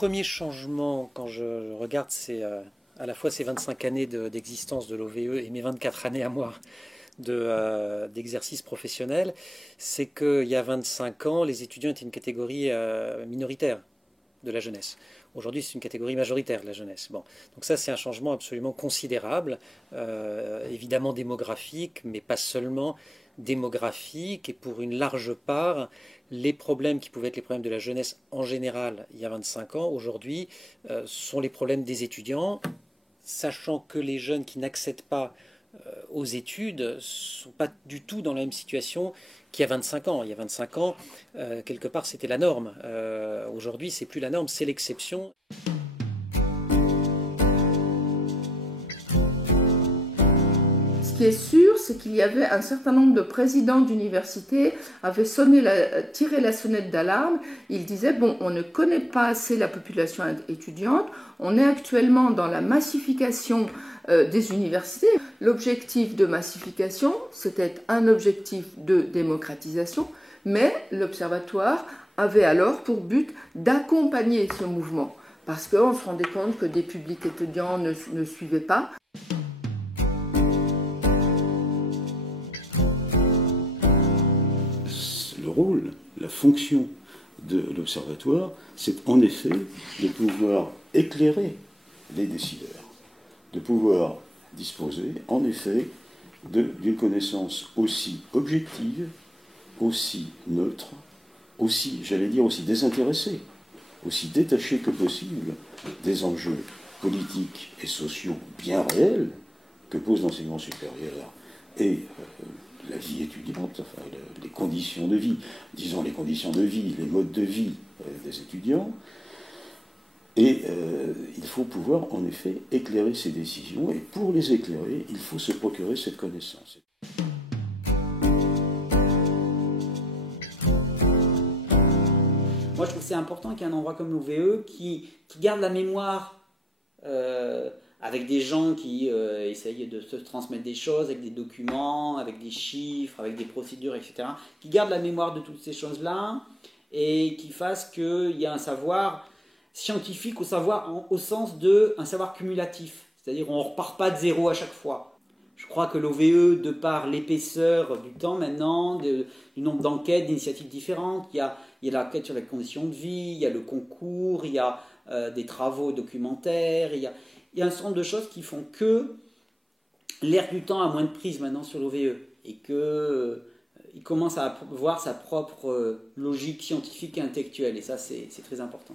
premier changement, quand je regarde à la fois ces 25 années d'existence de l'OVE et mes 24 années à moi d'exercice professionnel, c'est qu'il y a 25 ans, les étudiants étaient une catégorie minoritaire de la jeunesse. Aujourd'hui, c'est une catégorie majoritaire de la jeunesse. Bon. Donc ça, c'est un changement absolument considérable, évidemment démographique, mais pas seulement démographique, et pour une large part, les problèmes qui pouvaient être les problèmes de la jeunesse en général il y a 25 ans, aujourd'hui, sont les problèmes des étudiants, sachant que les jeunes qui n'accèdent pas aux études ne sont pas du tout dans la même situation qu'il y a 25 ans. Il y a 25 ans, quelque part, c'était la norme. Aujourd'hui, c'est plus la norme, c'est l'exception. Ce qui est sûr, c'est qu'il y avait un certain nombre de présidents d'universités avaient tiré la sonnette d'alarme. Ils disaient, bon, on ne connaît pas assez la population étudiante, on est actuellement dans la massification des universités. L'objectif de massification, c'était un objectif de démocratisation, mais l'Observatoire avait alors pour but d'accompagner ce mouvement, parce qu'on se rendait compte que des publics étudiants ne suivaient pas. Le rôle, la fonction de l'Observatoire, c'est en effet de pouvoir éclairer les décideurs, de pouvoir disposer en effet d'une connaissance aussi objective, aussi neutre, aussi, j'allais dire, aussi désintéressée, aussi détachée que possible des enjeux politiques et sociaux bien réels que pose l'enseignement supérieur et la vie étudiante, enfin, les conditions de vie, disons les conditions de vie, les modes de vie des étudiants. Et il faut pouvoir en effet éclairer ces décisions, et pour les éclairer, il faut se procurer cette connaissance. Moi je trouve que c'est important qu'il y ait un endroit comme l'OVE qui garde la mémoire avec des gens qui essayent de se transmettre des choses, avec des documents, avec des chiffres, avec des procédures, etc. Qui gardent la mémoire de toutes ces choses-là et qui fassent qu'il y a un savoir scientifique au sens d'un savoir cumulatif. C'est-à-dire on ne repart pas de zéro à chaque fois. Je crois que l'OVE, de par l'épaisseur du temps maintenant, du nombre d'enquêtes, d'initiatives différentes, il y a l'enquête sur les conditions de vie, il y a le concours, il y a des travaux documentaires, il y a un certain nombre de choses qui font que l'air du temps a moins de prise maintenant sur l'OVE et qu'il commence à avoir sa propre logique scientifique et intellectuelle. Et ça, c'est très important.